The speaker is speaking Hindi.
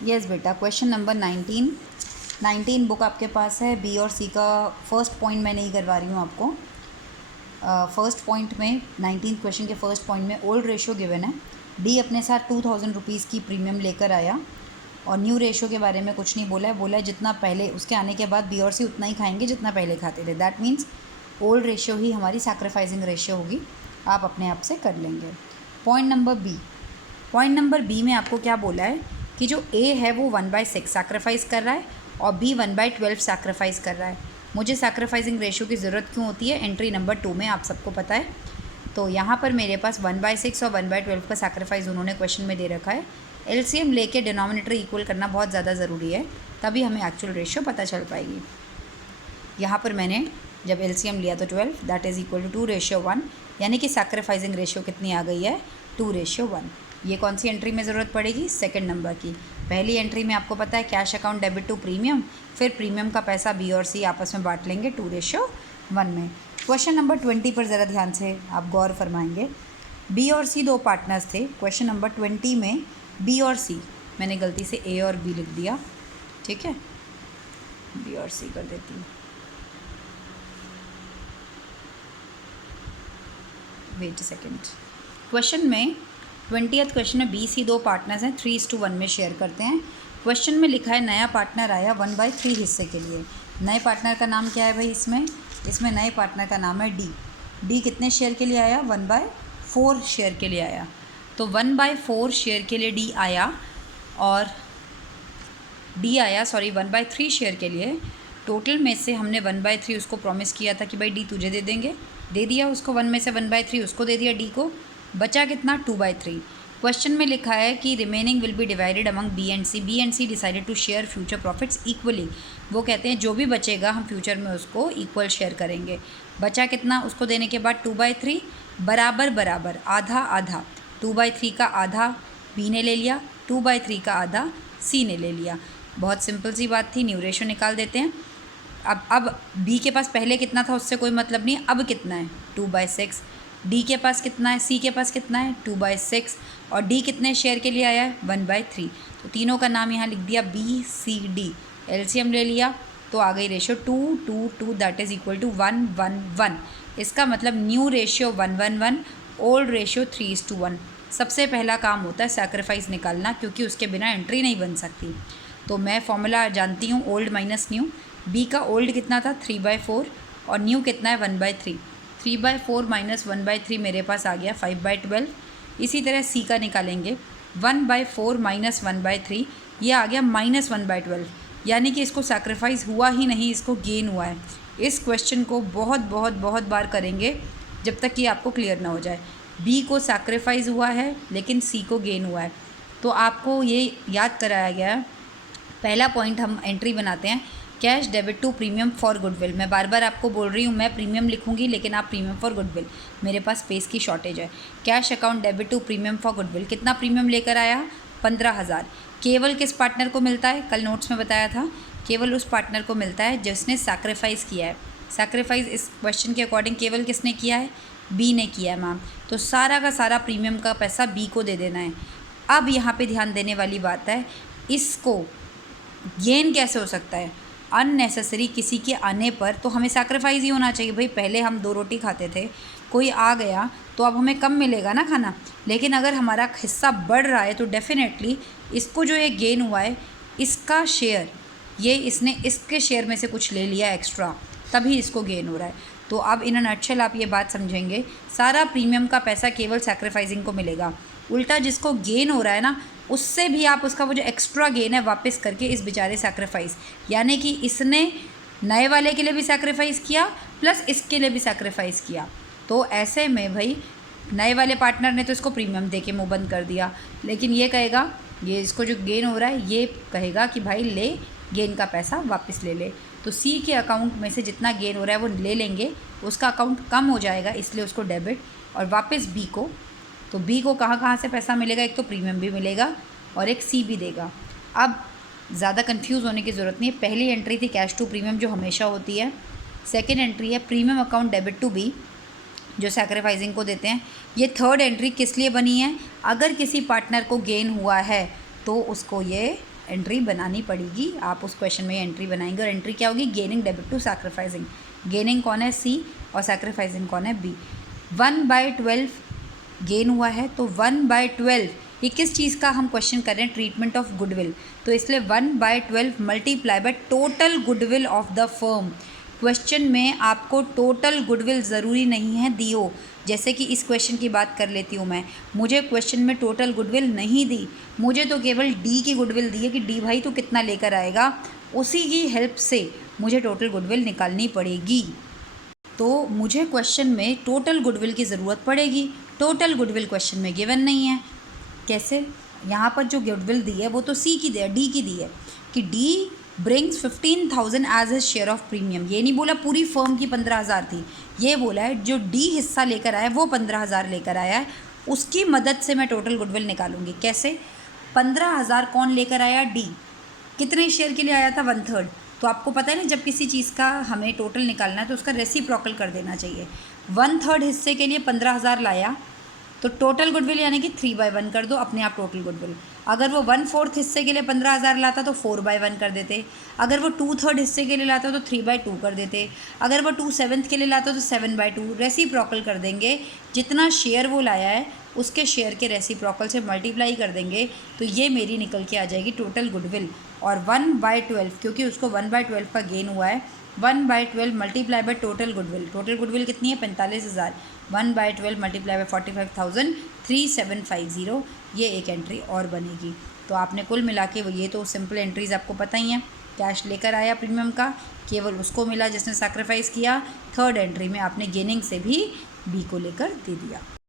यस बेटा, क्वेश्चन नंबर 19 बुक आपके पास है। बी और सी का फर्स्ट पॉइंट मैं नहीं करवा रही हूँ आपको। फर्स्ट पॉइंट में 19 क्वेश्चन के फर्स्ट पॉइंट में ओल्ड रेशो गिवन है। डी अपने साथ 2000 रुपीज़ की प्रीमियम लेकर आया और न्यू रेशो के बारे में कुछ नहीं बोला है। बोला है जितना पहले उसके आने के बाद बी और सी उतना ही खाएंगे जितना पहले खाते थे। दैट मीन्स ओल्ड रेशो ही हमारी सैक्रिफाइसिंग रेशो होगी। आप अपने आप से कर लेंगे। पॉइंट नंबर बी में आपको क्या बोला है कि जो ए है वो 1/6 सैक्रिफाइस कर रहा है और बी 1/12 सैक्रिफाइस कर रहा है। मुझे सैक्रिफाइसिंग रेशो की ज़रूरत क्यों होती है? एंट्री नंबर 2 में आप सबको पता है। तो यहाँ पर मेरे पास 1/6 और 1/12 का सैक्रिफाइस उन्होंने क्वेश्चन में दे रखा है। एलसीएम लेके डिनोमिनेटर इक्वल करना बहुत ज़्यादा ज़रूरी है, तभी हमें एक्चुअल रेशो पता चल पाएगी। यहाँ पर मैंने जब एलसीएम लिया तो 12 दैट इज़ इक्वल टू 2:1, यानी कि सैक्रिफाइसिंग रेशो कितनी आ गई है? 2:1। ये कौन सी एंट्री में ज़रूरत पड़ेगी? सेकंड नंबर की। पहली एंट्री में आपको पता है cash account debit to premium, फिर प्रीमियम का पैसा बी और सी आपस में बांट लेंगे 2:1 में। क्वेश्चन नंबर 20 पर ज़रा ध्यान से आप गौर फरमाएंगे। बी और सी दो पार्टनर्स थे। क्वेश्चन नंबर 20 में बी और सी, मैंने गलती से ए और बी लिख दिया, ठीक है, बी और सी कर देती हूँ। Wait a second. क्वेश्चन में 20th क्वेश्चन में बी सी दो पार्टनर्स हैं, 3:1 में शेयर करते हैं। क्वेश्चन में लिखा है नया पार्टनर आया 1/3 हिस्से के लिए। नए पार्टनर का नाम क्या है भाई? इसमें नए पार्टनर का नाम है डी। डी कितने शेयर के लिए आया? 1/4 शेयर के लिए आया। तो 1/4 शेयर के लिए डी आया और 1/3 शेयर के लिए। टोटल में से हमने 1/3 उसको प्रॉमिस किया था कि भाई डी तुझे दे देंगे, दे दिया उसको। 1 में से 1/3 उसको दे दिया डी को, बचा कितना? 2/3। क्वेश्चन में लिखा है कि remaining will be divided among B and C. B and C decided to share future profits equally. वो कहते हैं जो भी बचेगा हम फ्यूचर में उसको इक्वल शेयर करेंगे। बचा कितना? उसको देने के बाद 2/3 बराबर आधा आधा। 2/3 का आधा बी ने ले लिया, 2/3 का आधा सी ने ले लिया। बहुत सिंपल सी बात थी। न्यू रेशो निकाल देते हैं। अब बी के पास पहले कितना था उससे कोई मतलब नहीं, अब कितना है? 2/6। डी के पास कितना है? सी के पास कितना है? 2/6। और डी कितने शेयर के लिए आया है? 1/3। तो तीनों का नाम यहाँ लिख दिया बी सी डी। एलसीएम ले लिया तो आ गई ratio 2:2 that is equal to 1:1। इसका मतलब न्यू रेशियो 1:1, ओल्ड रेशियो 3:1। सबसे पहला काम होता है सैक्रिफाइस निकालना, क्योंकि उसके बिना एंट्री नहीं बन सकती। तो मैं फॉर्मूला जानती हूँ, ओल्ड माइनस न्यू। बी का ओल्ड कितना था? 3/4 और न्यू कितना है? 1/3। 3/4 माइनस 1/3 मेरे पास आ गया 5/12। इसी तरह सी का निकालेंगे। 1/4 माइनस 1/3 ये आ गया -1/12, यानी कि इसको सैक्रिफाइस हुआ ही नहीं, इसको गेन हुआ है। इस क्वेश्चन को बहुत बार करेंगे जब तक कि आपको क्लियर ना हो जाए। बी को सैक्रिफाइस हुआ है लेकिन सी को गेन हुआ है। तो आपको ये याद कराया गया है। पहला पॉइंट हम एंट्री बनाते हैं, cash debit to premium for goodwill. मैं बार बार आपको बोल रही हूँ मैं प्रीमियम लिखूंगी लेकिन आप प्रीमियम फॉर गुडविल, मेरे पास स्पेस की शॉर्टेज है। Cash account debit to premium for goodwill. कितना प्रीमियम लेकर आया? 15,000। केवल किस पार्टनर को मिलता है? कल नोट्स में बताया था, केवल उस पार्टनर को मिलता है जिसने सैक्रिफाइस किया है। सैक्रिफाइस इस क्वेश्चन के अकॉर्डिंग केवल किसने किया है? बी ने किया है मैम। तो सारा का सारा प्रीमियम का पैसा बी को दे देना है। अब यहाँ पे ध्यान देने वाली बात है, इसको गेन कैसे हो सकता है? अननेसेसरी किसी के आने पर तो हमें सैक्रिफाइस ही होना चाहिए। भाई पहले हम 2 रोटी खाते थे, कोई आ गया तो अब हमें कम मिलेगा ना खाना। लेकिन अगर हमारा हिस्सा बढ़ रहा है तो डेफिनेटली इसको जो ये गेन हुआ है इसका शेयर, ये इसने इसके शेयर में से कुछ ले लिया एक्स्ट्रा, तभी इसको गेन हो रहा है। तो अब इन अ नटशेल आप ये बात समझेंगे, सारा प्रीमियम का पैसा केवल सैक्रिफाइसिंग को मिलेगा। उल्टा जिसको गेन हो रहा है ना, उससे भी आप उसका वो जो एक्स्ट्रा गेन है वापस करके इस बेचारे सैक्रिफाइस, यानी कि इसने नए वाले के लिए भी सैक्रिफाइस किया प्लस इसके लिए भी सैक्रिफाइस किया। तो ऐसे में भाई नए वाले पार्टनर ने तो इसको प्रीमियम दे के मुँह बंद कर दिया, लेकिन ये कहेगा, ये इसको जो गेन हो रहा है ये कहेगा कि भाई ले, गेन का पैसा वापस ले ले। तो सी के अकाउंट में से जितना गेन हो रहा है वो ले लेंगे, उसका अकाउंट कम हो जाएगा इसलिए उसको डेबिट, और वापस बी को। तो बी को कहाँ से पैसा मिलेगा? एक तो प्रीमियम भी मिलेगा और एक सी भी देगा। अब ज़्यादा कंफ्यूज होने की ज़रूरत नहीं है। पहली एंट्री थी कैश टू प्रीमियम जो हमेशा होती है। सेकेंड एंट्री है premium account debit to B जो सैक्रिफाइसिंग को देते हैं। ये थर्ड एंट्री किस लिए बनी है? अगर किसी पार्टनर को गेन हुआ है तो उसको ये एंट्री बनानी पड़ेगी, आप उस क्वेश्चन में एंट्री बनाएंगे और एंट्री क्या होगी, gaining debit to sacrificing. Gaining कौन है, सी, और सैक्रिफाइसिंग कौन है, बी। 1/12 गेन हुआ है, तो 1/12 ये किस चीज़ का हम क्वेश्चन कर रहे हैं, ट्रीटमेंट ऑफ गुडविल, तो इसलिए 1/12 multiply by total goodwill of the firm. Question में आपको टोटल गुडविल ज़रूरी नहीं है दी हो, जैसे कि इस क्वेश्चन की बात कर लेती हूँ मैं, मुझे क्वेश्चन में टोटल गुडविल नहीं दी, मुझे तो केवल डी की गुडविल दी है कि डी भाई तो कितना लेकर आएगा, उसी की हेल्प से मुझे टोटल गुडविल निकालनी पड़ेगी। तो मुझे क्वेश्चन में टोटल गुडविल की ज़रूरत पड़ेगी, टोटल गुडविल क्वेश्चन में गिवन नहीं है। कैसे, यहाँ पर जो गुडविल दी है वो तो सी की दी है, डी की दी है कि D brings 15,000 as his share of premium. ये नहीं बोला पूरी फर्म की 15,000 थी, ये बोला है जो डी हिस्सा लेकर आया वो 15,000 लेकर आया है, उसकी मदद से मैं टोटल गुडविल निकालूंगी। कैसे, 15,000 कौन लेकर आया, डी। कितने शेयर के लिए आया था, 1/3। तो आपको पता है ना, जब किसी चीज़ का हमें टोटल निकालना है तो उसका रेसिप्रोकल कर देना चाहिए। 1/3 हिस्से के लिए 15,000 लाया, तो टोटल गुडविल यानी कि 3/1 कर दो, अपने आप टोटल गुडविल। अगर वो 1/4 हिस्से के लिए 15,000 लाता तो 4/1 कर देते, अगर वो 2/3 हिस्से के लिए लाता तो 3/2 कर देते, अगर वो 2/7 के लिए लाता तो 7/2। रेसिप्रोकल कर देंगे, जितना शेयर वो लाया है उसके शेयर के रेसिप्रोकल से मल्टीप्लाई कर देंगे, तो ये मेरी निकल के आ जाएगी टोटल गुडविल। और 1/12 क्योंकि उसको 1/12 का गेन हुआ है, 1/12 multiply by total goodwill, total goodwill कितनी है, 45,000, 1/12 मल्टीप्लाई बाय 45,3750, ये एक एंट्री और बनेगी। तो आपने कुल मिला के ये तो सिंपल एंट्रीज आपको पता ही हैं, कैश लेकर आया प्रीमियम का, केवल उसको मिला जिसने सैक्रिफाइस किया। थर्ड एंट्री में आपने गेनिंग से भी बी को लेकर दे दिया।